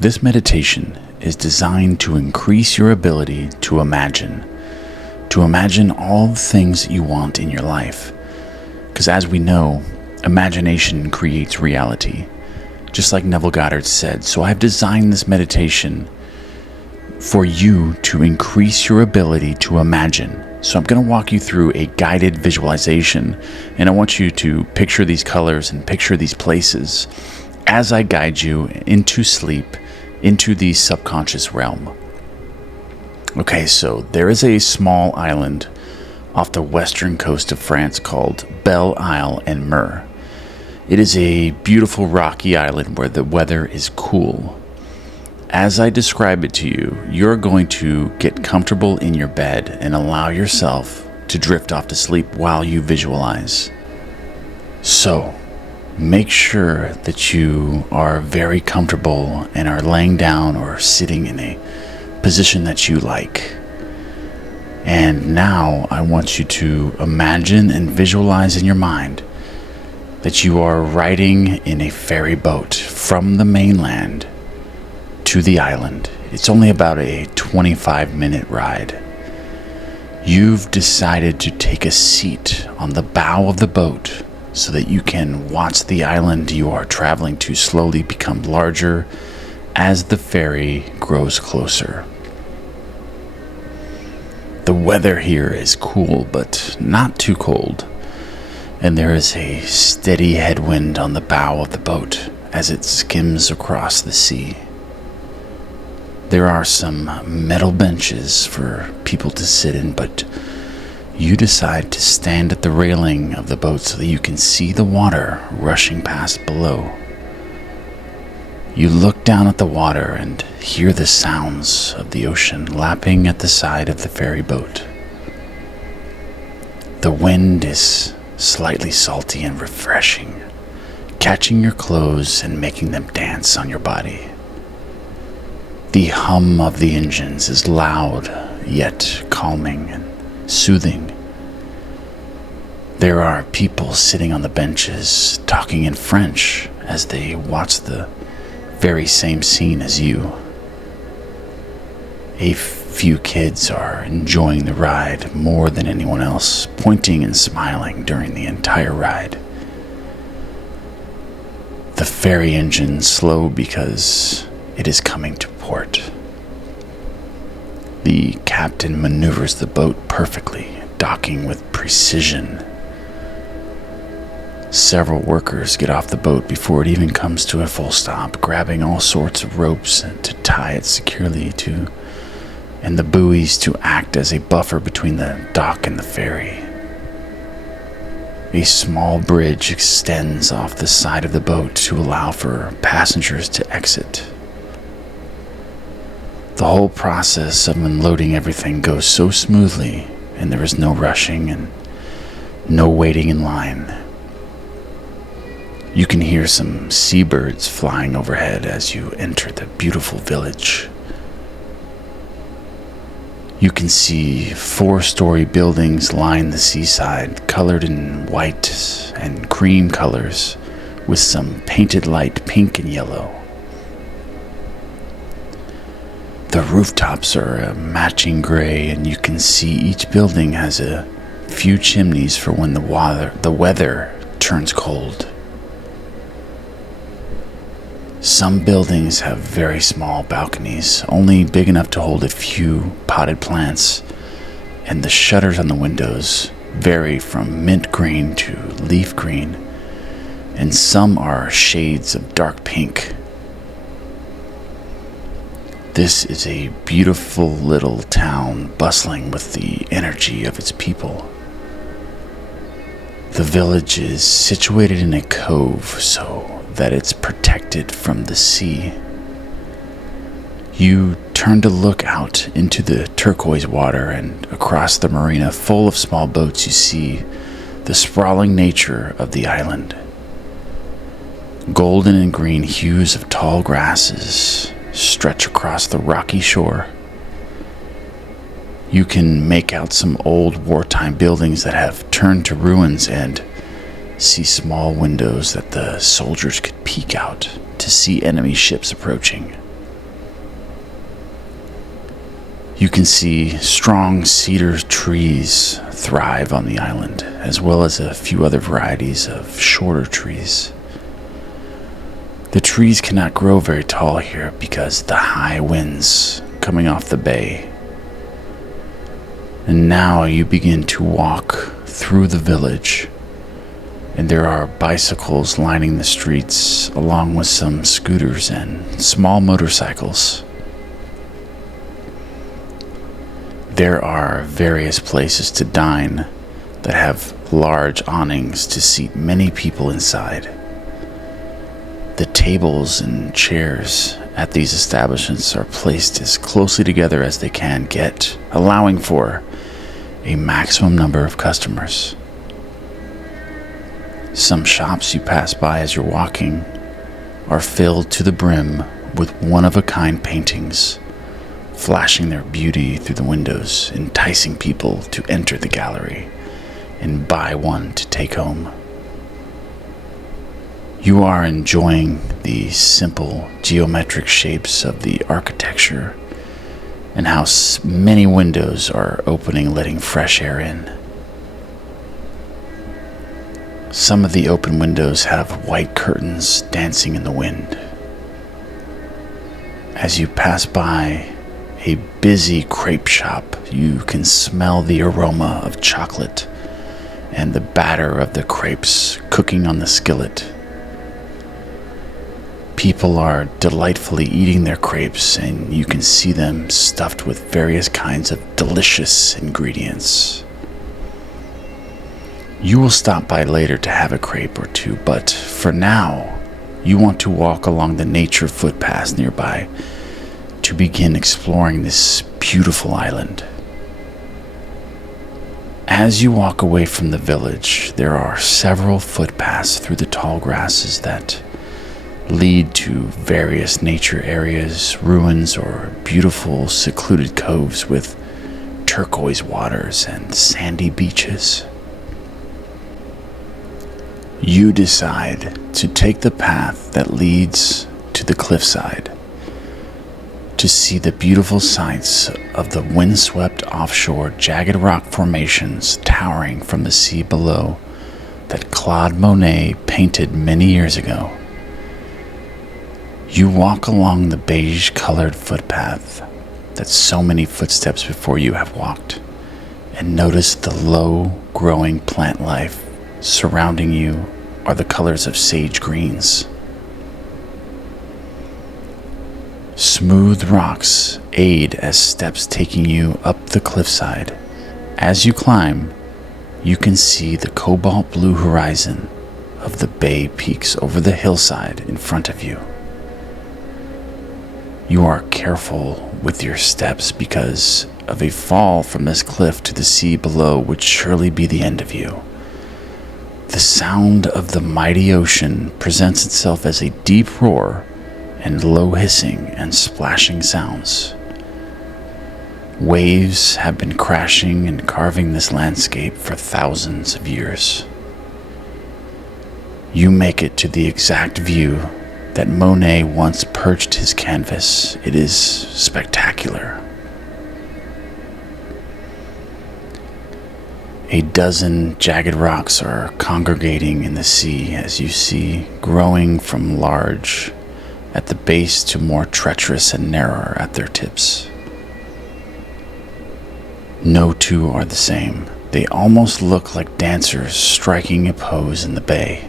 This meditation is designed to increase your ability to imagine all the things that you want in your life. Because as we know, imagination creates reality, just like Neville Goddard said. So I've designed this meditation for you to increase your ability to imagine. So I'm going to walk you through a guided visualization, and I want you to picture these colors and picture these places as I guide you into sleep, into the subconscious realm. Okay, so there is a small island off the western coast of France called Belle Isle en Mer. It is a beautiful rocky island where the weather is cool. As I describe it to you, you're going to get comfortable in your bed and allow yourself to drift off to sleep while you visualize. So, make sure that you are very comfortable and are laying down or sitting in a position that you like. And now I want you to imagine and visualize in your mind that you are riding in a ferry boat from the mainland to the island. It's only about a 25-minute ride. You've decided to take a seat on the bow of the boat so that you can watch the island you are traveling to slowly become larger as the ferry grows closer. The weather here is cool, but not too cold, and there is a steady headwind on the bow of the boat as it skims across the sea. There are some metal benches for people to sit in, but you decide to stand at the railing of the boat so that you can see the water rushing past below. You look down at the water and hear the sounds of the ocean lapping at the side of the ferry boat. The wind is slightly salty and refreshing, catching your clothes and making them dance on your body. The hum of the engines is loud, yet calming and soothing. There are people sitting on the benches, talking in French as they watch the very same scene as you. A few kids are enjoying the ride more than anyone else, pointing and smiling during the entire ride. The ferry engines slow because it is coming to port. The captain maneuvers the boat perfectly, docking with precision. Several workers get off the boat before it even comes to a full stop, grabbing all sorts of ropes to tie it securely to, and the buoys to act as a buffer between the dock and the ferry. A small bridge extends off the side of the boat to allow for passengers to exit. The whole process of unloading everything goes so smoothly, and there is no rushing and no waiting in line. You can hear some seabirds flying overhead as you enter the beautiful village. You can see 4-story buildings line the seaside, colored in white and cream colors, with some painted light pink and yellow. The rooftops are a matching gray, and you can see each building has a few chimneys for when the weather turns cold. Some buildings have very small balconies, only big enough to hold a few potted plants, and the shutters on the windows vary from mint green to leaf green, and some are shades of dark pink. This is a beautiful little town bustling with the energy of its people. The village is situated in a cove so that it's protected from the sea. You turn to look out into the turquoise water, and across the marina full of small boats you see the sprawling nature of the island. Golden and green hues of tall grasses stretch across the rocky shore. You can make out some old wartime buildings that have turned to ruins and see small windows that the soldiers could peek out to see enemy ships approaching. You can see strong cedar trees thrive on the island, as well as a few other varieties of shorter trees. The trees cannot grow very tall here because of the high winds coming off the bay. And now you begin to walk through the village, and there are bicycles lining the streets, along with some scooters and small motorcycles. There are various places to dine that have large awnings to seat many people inside. The tables and chairs at these establishments are placed as closely together as they can get, allowing for a maximum number of customers. Some shops you pass by as you're walking are filled to the brim with one-of-a-kind paintings, flashing their beauty through the windows, enticing people to enter the gallery and buy one to take home. You are enjoying the simple geometric shapes of the architecture and how many windows are opening, letting fresh air in. Some of the open windows have white curtains dancing in the wind. As you pass by a busy crepe shop, you can smell the aroma of chocolate and the batter of the crepes cooking on the skillet. People are delightfully eating their crepes, and you can see them stuffed with various kinds of delicious ingredients. You will stop by later to have a crepe or two, but for now, you want to walk along the nature footpaths nearby to begin exploring this beautiful island. As you walk away from the village, there are several footpaths through the tall grasses that lead to various nature areas, ruins, or beautiful secluded coves with turquoise waters and sandy beaches. You decide to take the path that leads to the cliffside to see the beautiful sights of the windswept offshore jagged rock formations towering from the sea below that Claude Monet painted many years ago. You walk along the beige-colored footpath that so many footsteps before you have walked, and notice the low-growing plant life surrounding you are the colors of sage greens. Smooth rocks aid as steps taking you up the cliffside. As you climb, you can see the cobalt blue horizon of the bay peaks over the hillside in front of you. You are careful with your steps because of a fall from this cliff to the sea below would surely be the end of you. The sound of the mighty ocean presents itself as a deep roar and low hissing and splashing sounds. Waves have been crashing and carving this landscape for thousands of years. You make it to the exact view that Monet once perched his canvas. It is spectacular. A dozen jagged rocks are congregating in the sea as you see, growing from large at the base to more treacherous and narrower at their tips. No two are the same. They almost look like dancers striking a pose in the bay.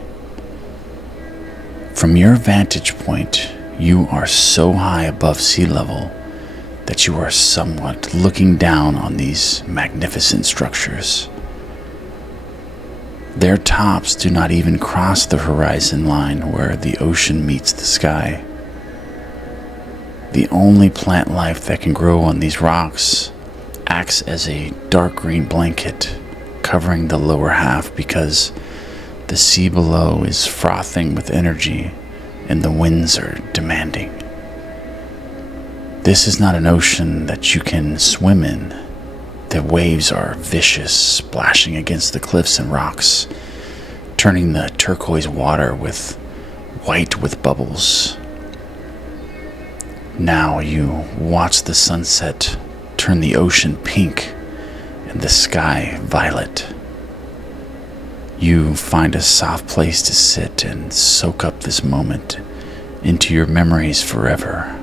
From your vantage point, you are so high above sea level that you are somewhat looking down on these magnificent structures. Their tops do not even cross the horizon line where the ocean meets the sky. The only plant life that can grow on these rocks acts as a dark green blanket covering the lower half because the sea below is frothing with energy and the winds are demanding. This is not an ocean that you can swim in. The waves are vicious, splashing against the cliffs and rocks, turning the turquoise water white with bubbles. Now you watch the sunset turn the ocean pink and the sky violet. You find a soft place to sit and soak up this moment into your memories forever.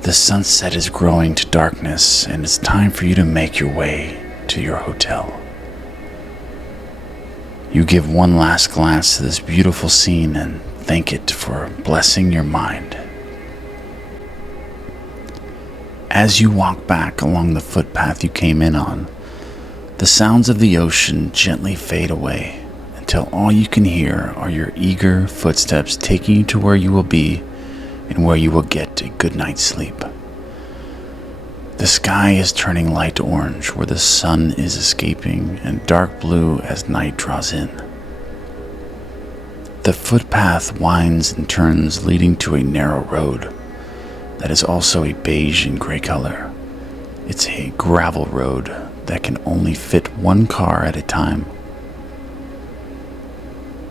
The sunset is growing to darkness, and it's time for you to make your way to your hotel. You give one last glance to this beautiful scene and thank it for blessing your mind. As you walk back along the footpath you came in on, the sounds of the ocean gently fade away until all you can hear are your eager footsteps taking you to where you will be and where you will get a good night's sleep. The sky is turning light orange where the sun is escaping and dark blue as night draws in. The footpath winds and turns, leading to a narrow road that is also a beige and gray color. It's a gravel road that can only fit one car at a time.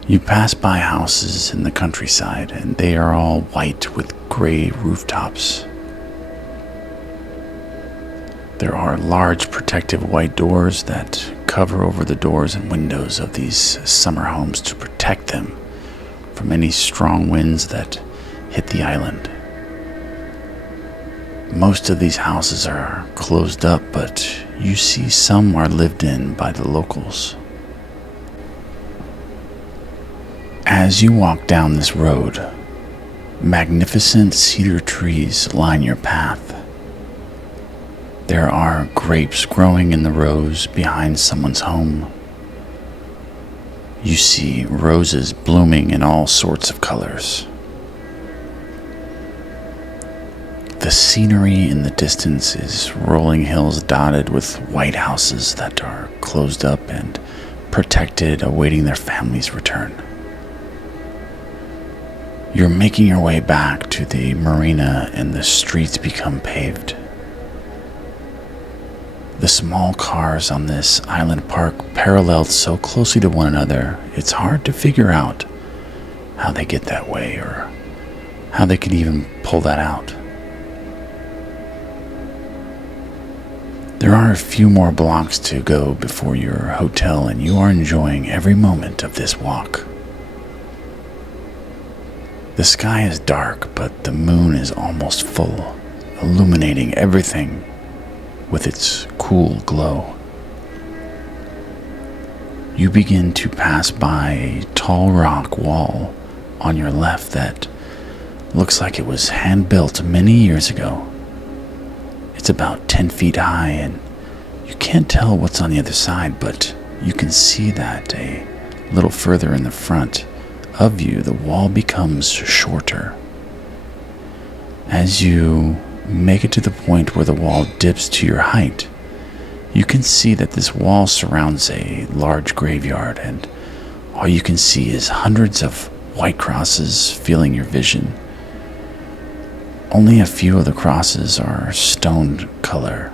You pass by houses in the countryside, and they are all white with gray rooftops. There are large protective white doors that cover over the doors and windows of these summer homes to protect them from any strong winds that hit the island. Most of these houses are closed up, but you see some are lived in by the locals. As you walk down this road, magnificent cedar trees line your path. There are grapes growing in the rows behind someone's home. You see roses blooming in all sorts of colors. The scenery in the distance is rolling hills dotted with white houses that are closed up and protected, awaiting their family's return. You're making your way back to the marina and the streets become paved. The small cars on this island park paralleled so closely to one another, it's hard to figure out how they get that way or how they could even pull that out. There are a few more blocks to go before your hotel, and you are enjoying every moment of this walk. The sky is dark, but the moon is almost full, illuminating everything with its cool glow. You begin to pass by a tall rock wall on your left that looks like it was hand-built many years ago. It's about 10 feet high, and you can't tell what's on the other side, but you can see that a little further in the front of you, the wall becomes shorter. As you make it to the point where the wall dips to your height, you can see that this wall surrounds a large graveyard, and all you can see is hundreds of white crosses filling your vision. Only a few of the crosses are stone color.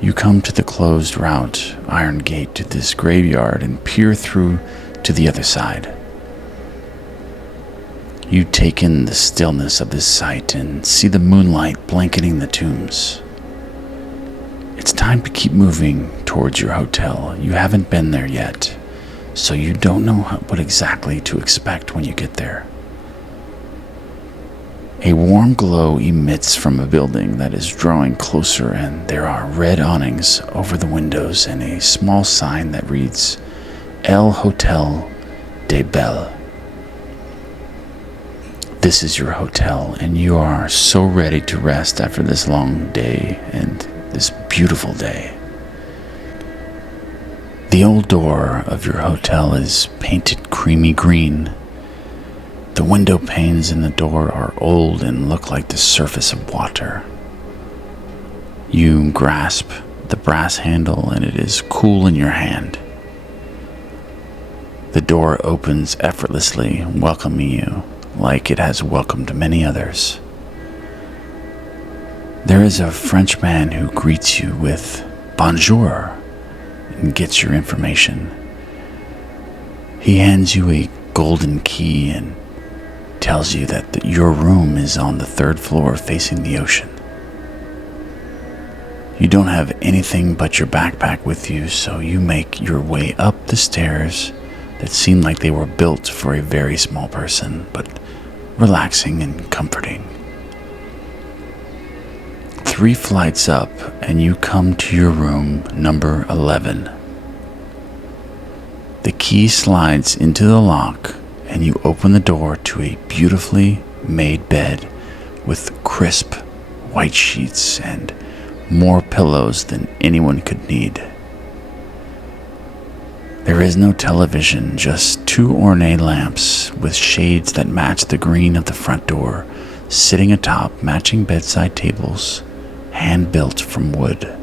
You come to the closed route iron gate to this graveyard and peer through to the other side. You take in the stillness of this site and see the moonlight blanketing the tombs. It's time to keep moving towards your hotel. You haven't been there yet, so you don't know what exactly to expect when you get there. A warm glow emits from a building that is drawing closer, and there are red awnings over the windows and a small sign that reads El Hotel de Belle. This is your hotel, and you are so ready to rest after this long day and this beautiful day. The old door of your hotel is painted creamy green. The window panes in the door are old and look like the surface of water. You grasp the brass handle and it is cool in your hand. The door opens effortlessly, welcoming you like it has welcomed many others. There is a Frenchman who greets you with bonjour and gets your information. He hands you a golden key and tells you that your room is on the 3rd floor facing the ocean. You don't have anything but your backpack with you, so you make your way up the stairs that seem like they were built for a very small person, but relaxing and comforting. 3 flights up, and you come to your room number 11. The key slides into the lock, and you open the door to a beautifully made bed with crisp white sheets and more pillows than anyone could need. There is no television, just 2 ornate lamps with shades that match the green of the front door, sitting atop matching bedside tables, hand-built from wood.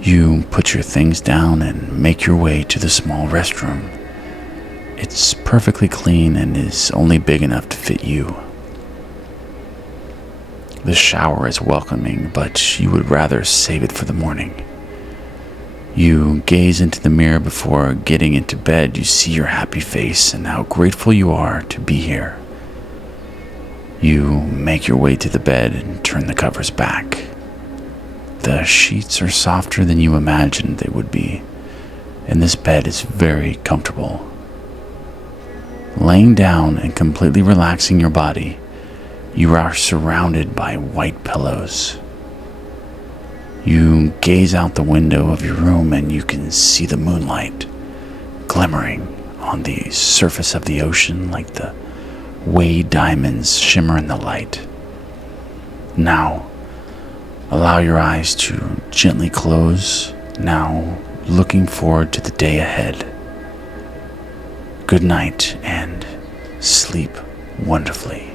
You put your things down and make your way to the small restroom. It's perfectly clean and is only big enough to fit you. The shower is welcoming, but you would rather save it for the morning. You gaze into the mirror before getting into bed. You see your happy face and how grateful you are to be here. You make your way to the bed and turn the covers back. The sheets are softer than you imagined they would be, and this bed is very comfortable. Laying down and completely relaxing your body, you are surrounded by white pillows. You gaze out the window of your room and you can see the moonlight glimmering on the surface of the ocean like the way diamonds shimmer in the light. Now, allow your eyes to gently close, now looking forward to the day ahead. Good night and sleep wonderfully.